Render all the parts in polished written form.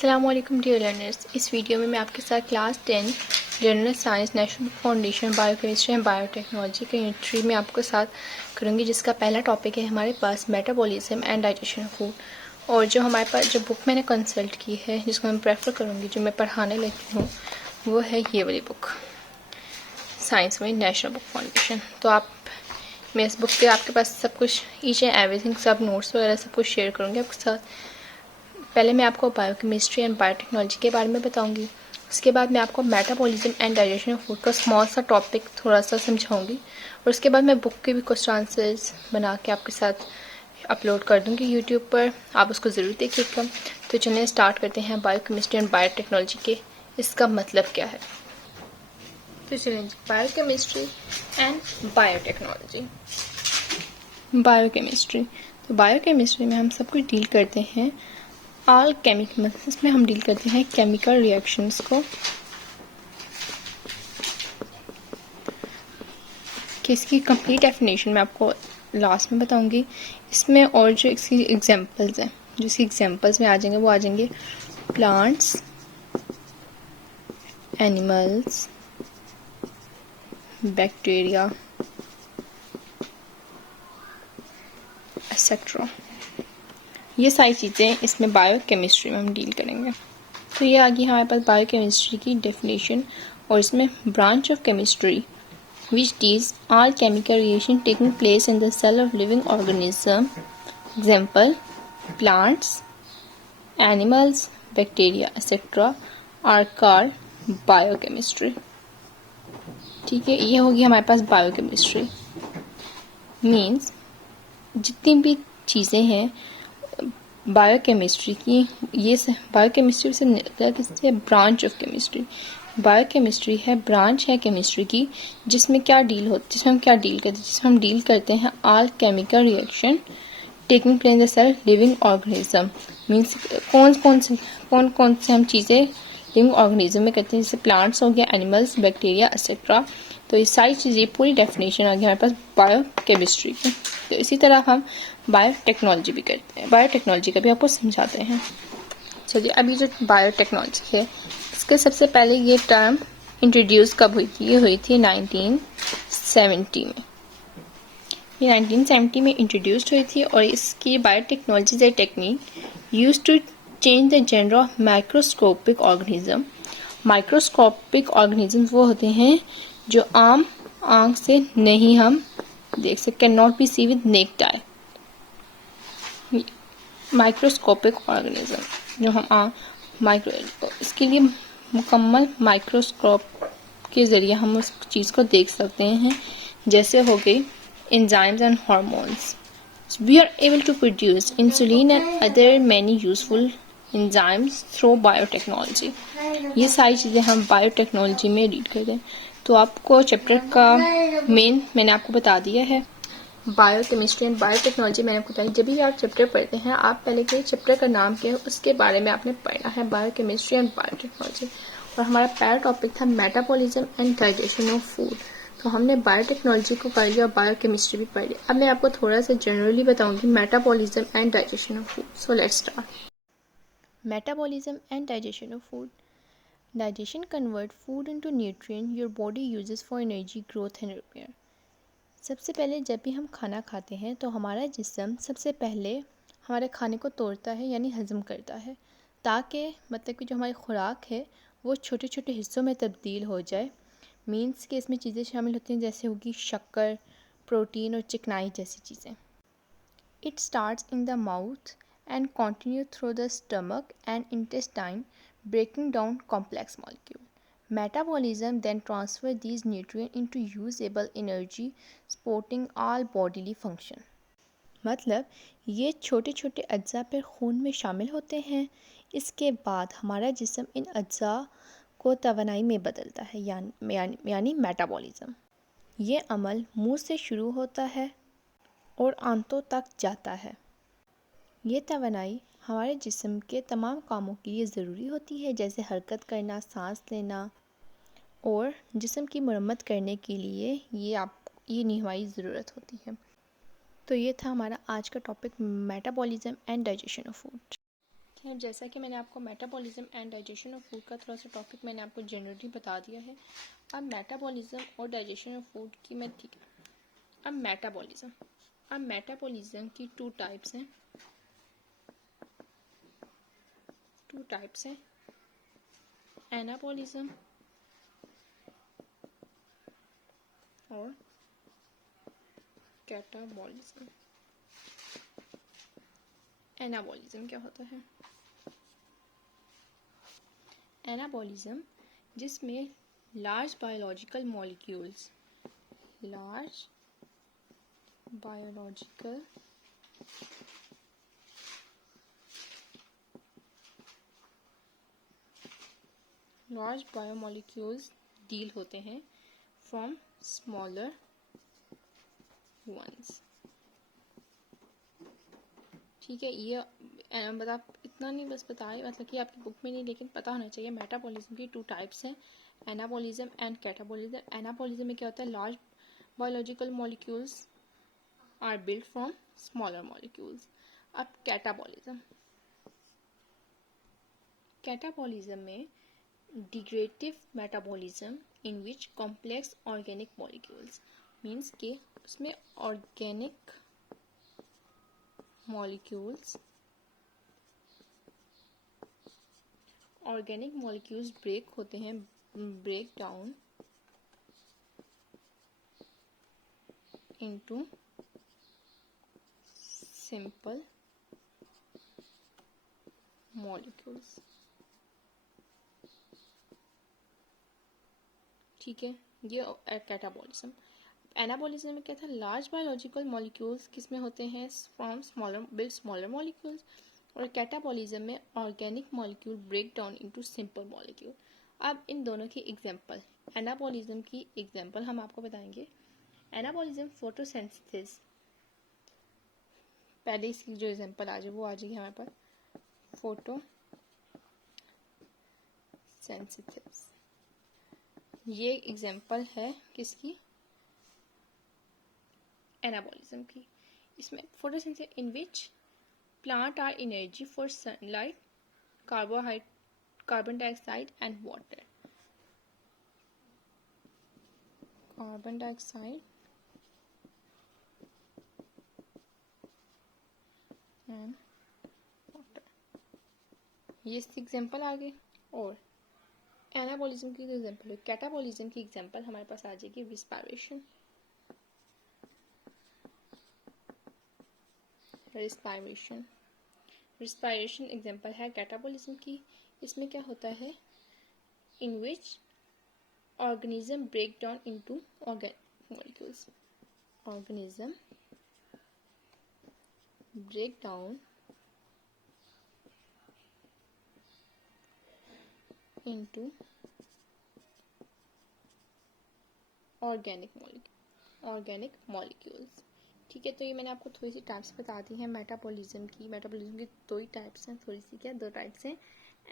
अस्सलामुअलैकुम dear learners. इस video में मैं आपके साथ class 10 general science national foundation biochemistry and biotechnology के यूनिट 3 में आपके साथ करूँगी, जिसका पहला टॉपिक है हमारे pass metabolism and digestion of food. और जो हमारे पास जो बुक मैंने कंसल्ट की है, जिसको मैं प्रेफर करूँगी, जो मैं पढ़ाने लगी हूँ, वो है ये वाली बुक, साइंस में नेशनल बुक फाउंडेशन। तो मैं इस बुक पे आपके पास सब कुछ, ईच एंड एवरीथिंग, सब नोट्स वगैरह सब कुछ शेयर करूँगी आपके साथ। पहले मैं आपको बायोकेमिस्ट्री एंड बायोटेक्नोलॉजी के बारे में बताऊंगी। उसके बाद मैं आपको metabolism and digestion of food का स्मॉल सा टॉपिक थोड़ा सा समझाऊंगी। और उसके बाद मैं बुक के भी कुछ आंसर्स बना के आपके साथ अपलोड कर दूंगी यूट्यूब पर, आप उसको ज़रूर देखिएगा। तो चलिए स्टार्ट करते हैं बायोकेमिस्ट्री एंड बायोटेक्नोलॉजी के, इसका मतलब क्या है। तो चलिए, बायोकेमिस्ट्री एंड बायोटेक्नोलॉजी। बायोकेमिस्ट्री, तो बायोकेमिस्ट्री में हम सब कुछ डील करते हैं ऑल केमिकल, इसमें हम डील करते हैं केमिकल रिएक्शंस को, कि इसकी कंप्लीट डेफिनेशन मैं आपको लास्ट में बताऊंगी। इसमें और जो इसकी एग्जांपल्स हैं, जो इसकी एग्जांपल्स में आ जाएंगे, वो आ जाएंगे प्लांट्स, एनिमल्स, बैक्टीरिया एक्सेट्रा। ये सारी चीज़ें इसमें बायोकेमिस्ट्री में हम डील करेंगे। तो ये आ गई हमारे पास बायोकेमिस्ट्री की डेफिनेशन। और इसमें branch of chemistry which deals all chemical reaction taking place in the cell of living organism, example plants, animals, bacteria etc. are called biochemistry। ठीक है, ये होगी हमारे पास बायोकेमिस्ट्री। मीन्स जितनी भी चीज़ें हैं बायोकेमिस्ट्री की, ये बायोकेमिस्ट्री से निकला किससे, ब्रांच ऑफ केमिस्ट्री। बायोकेमिस्ट्री है, ब्रांच है केमिस्ट्री की, जिसमें क्या डील होती, जिसमें हम क्या डील करते हैं, जिसमें हम डील करते हैं all chemical reaction taking place in the cell living organism. Means कौन कौन से हम चीज़ें लिविंग ऑर्गेनिज्म में करते हैं, जैसे प्लांट्स हो गया, एनिमल्स, बैक्टीरिया एक्सेट्रा। तो ये सारी चीज़ें, पूरी डेफिनेशन आ गई हमारे पास बायोकेमिस्ट्री की। तो इसी तरह हम बायोटेक्नोलॉजी भी करते हैं, बायोटेक्नोलॉजी का भी आपको समझाते हैं। चलिए, अभी जो बायोटेक्नोलॉजी है, इसके सबसे पहले ये टर्म इंट्रोड्यूस कब हुई थी, ये हुई थी 1970 में। ये 1970 में इंट्रोड्यूस्ड हुई थी। और इसकी biotechnology is a technique use to change the gender of microscopic organism. Microscopic organism वो होते हैं जो आम आंख से नहीं हम देख सकते, can not be see with naked eye. Microscopic organism जो हम इसके लिए मुकम्मल माइक्रोस्कोप के ज़रिए हम उस चीज़ को देख सकते हैं, जैसे हो गई enzymes and hormones. So we are able to produce insulin and other many useful enzymes through biotechnology. ये सारी चीज़ें हम बायोटेक्नोलॉजी में रीड करते हैं। तो आपको चैप्टर का मेन मैंने आपको बता दिया है, बायोकेमिस्ट्री एंड बायोटेक्नोलॉजी मैंने आपको बताया। जब भी आप चैप्टर पढ़ते हैं, आप पहले के चैप्टर का नाम क्या है उसके बारे में आपने पढ़ना है, बायोकेमिस्ट्री एंड बायोटेक्नोलॉजी। और हमारा पहला टॉपिक था metabolism and digestion of food. तो हमने बायोटेक्नोलॉजी को पढ़ लिया और बायोकेमिस्ट्री भी पढ़ लिया। अब मैं आपको थोड़ा सा जनरली बताऊंगी metabolism and digestion of food. So let's start. Metabolism and digestion of food. Digestion convert food into nutrient your body uses for energy, growth and repair. सबसे पहले जब भी हम खाना खाते हैं तो हमारा जिस्म सबसे पहले हमारे खाने को तोड़ता है, यानी हज़म करता है, ताकि मतलब कि जो हमारी खुराक है वो छोटे छोटे हिस्सों में तब्दील हो जाए। मीन्स कि इसमें चीज़ें शामिल होती हैं, जैसे होगी शक्कर, प्रोटीन और चिकनाई जैसी चीज़ें। It starts in the mouth and continue through the stomach and intestine, breaking down complex molecule. Metabolism then transfer these nutrients into usable energy, supporting all bodily function. मतलब ये छोटे छोटे अज्जा फिर खून में शामिल होते हैं। इसके बाद हमारा जिस्म इन अज्जा को तवानाई में बदलता है, यानी मेटाबॉलिज्म। ये अमल मुंह से शुरू होता है और आंतों तक जाता है। ये तवानाई हमारे जिस्म के तमाम कामों के लिए ज़रूरी होती है, जैसे हरकत करना, सांस लेना और जिस्म की मरम्मत करने के लिए ये निभाई ज़रूरत होती है। तो ये था हमारा आज का topic, metabolism and digestion of food. हैं। जैसा कि मैंने आपको metabolism and digestion of food का थोड़ा सा टॉपिक मैंने आपको जनरली बता दिया है। अब मेटाबॉलिज्म और डाइजेशन ऑफ फूड की मैं ठीक है। अब मेटाबॉलिज्म की टू टाइप्स हैं। एनाबॉलिज्म और कैटाबॉलिज्म। एनाबॉलिज्म क्या होता है? एनाबॉलिज्म जिसमें large biological molecules large biomolecules deal होते हैं फ्रॉम स्मॉलर वंस। ठीक है, ये मतलब इतना नहीं बस बताए, मतलब कि आपकी बुक में नहीं, लेकिन पता होना चाहिए। मेटाबॉलिज्म की टू टाइप्स हैं, एनाबॉलिज्म एंड कैटाबॉलिज्म। एनाबॉलिज्म में क्या होता है? Large biological molecules are build from smaller molecules. अब कैटाबॉलिज्म में degradative metabolism in which complex organic molecules, means के उसमें ऑर्गेनिक मॉलिक्यूल्स ब्रेक होते हैं, break down into simple molecules. ठीक है, ये कैटाबॉलिज्म। एनाबॉलिज्म में क्या था? लार्ज बायोलॉजिकल मॉलिक्यूल्स किस में होते हैं? From smaller molecules. और कैटाबॉलिज्म में organic molecule break down into simple molecule. अब इन दोनों की एग्जांपल, एनाबॉलिज्म की एग्जांपल हम आपको बताएंगे। एनाबॉलिज्म फोटोसिंथेसिस, पहले इसकी जो एग्जांपल आ जाए वो आ जाएगी हमारे पास, फोटोसिंथेसिस। ये एग्जांपल है किसकी? एनाबॉलिज्म की। इसमें photosynthesis in which plant are energy for sunlight, carbon dioxide and water. Carbon dioxide and water, ये इसकी एग्जांपल आ गई। और एनाबॉलिज्म की एग्जांपल है। कैटाबॉलिज्म की एग्जांपल हमारे पास आ जाएगी रिस्पायरेशन। रिस्पायरेशन एग्जांपल है कैटाबॉलिज्म की। इसमें क्या होता है? In which organism break down into organic molecules. Organism break down into organic molecules. ठीक है, तो ये मैंने आपको थोड़ी सी टाइप्स बता दी हैं मेटाबॉलिज्म की। मेटाबॉलिज्म की दो ही टाइप्स हैं, थोड़ी सी क्या, दो टाइप्स हैं,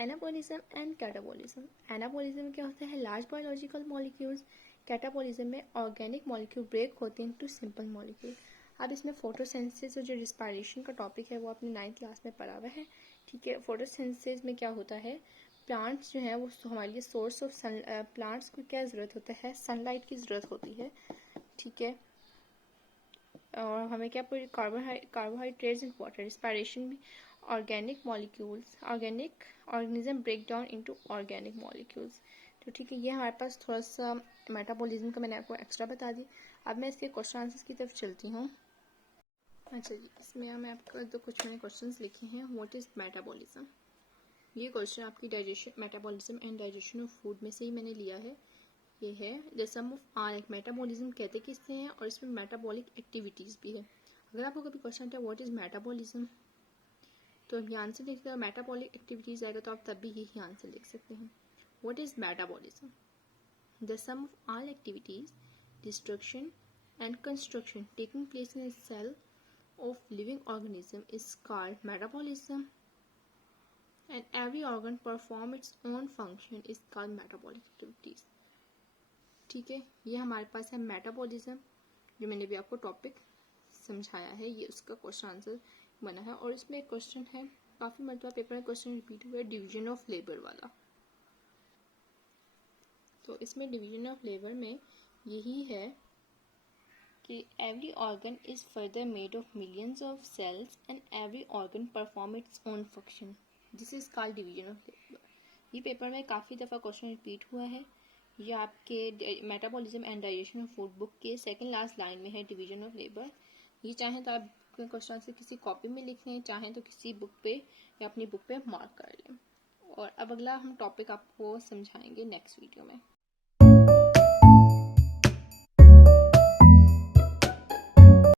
एनाबॉलिज्म एंड कैटाबॉलिज्म। एनाबॉलिज्म क्या होता है? Large biological molecules. कैटाबॉलिज्म में ऑर्गेनिक मॉलिक्यूल ब्रेक होते हैं इनटू सिंपल मॉलिक्यूल। अब इसमें फोटोसिंथेसिस और जो रिस्पायरेशन का टॉपिक है वो आपने 9th क्लास में पढ़ा हुआ है। ठीक है, फोटोसिंथेसिस में क्या होता है? प्लांट्स जो है वो हमारे लिए सोर्स ऑफ सन, प्लांट्स को क्या ज़रूरत होता है? सनलाइट की ज़रूरत होती है। ठीक है, और हमें क्या पूरी कार्बोहाइड्रेट्स एंड वाटर। रिस्पायरेशन में organic organism break down into organic molecules. तो ठीक है, ये हमारे पास थोड़ा सा मेटाबॉलिज्म का मैंने आपको एक्स्ट्रा बता दी। अब मैं इसके क्वेश्चन आंसर्स की तरफ चलती हूँ। अच्छा जी, इसमें मैं आपको कुछ मैंने क्वेश्चन लिखे हैं। What is metabolism? ये क्वेश्चन आपकी metabolism and digestion of food में से ही मैंने लिया है। ये है the sum of are. Metabolism कहते किससे हैं, और इसमें मेटाबॉलिक एक्टिविटीज़ भी है। अगर आपको कभी क्वेश्चन आता है व्हाट इज़ मेटाबॉलिज्म, तो यहाँ आंसर लिखते हैं मेटाबॉलिक एक्टिविटीज़ आएगा तो आप तब भी यही आंसर लिख सकते हैं। What is metabolism? The sum of all activities, destruction and construction taking place in a cell of living organism is called metabolism, and every organ perform its own function is called metabolic activities. ठीक है, ये हमारे पास है metabolism, जो मैंने भी आपको topic समझाया है, ये उसका क्वेश्चन आंसर बना है। और इसमें एक क्वेश्चन है काफी मरतबा पेपर में क्वेश्चन रिपीट हुआ है डिवीजन ऑफ लेबर वाला। तो इसमें डिवीजन ऑफ लेबर में यही है कि every organ is further made of millions of cells and every organ perform its own function. This is called division of labor. ये पेपर में काफ़ी दफ़ा क्वेश्चन रिपीट हुआ है। ये आपके metabolism and digestion of food book के second last line में है डिवीजन ऑफ लेबर। ये चाहें तो आप क्वेश्चन से किसी कॉपी में लिख लें, चाहें तो किसी बुक पे या अपनी बुक पे मार्क कर लें। और अब अगला हम टॉपिक आपको समझाएंगे नेक्स्ट वीडियो में।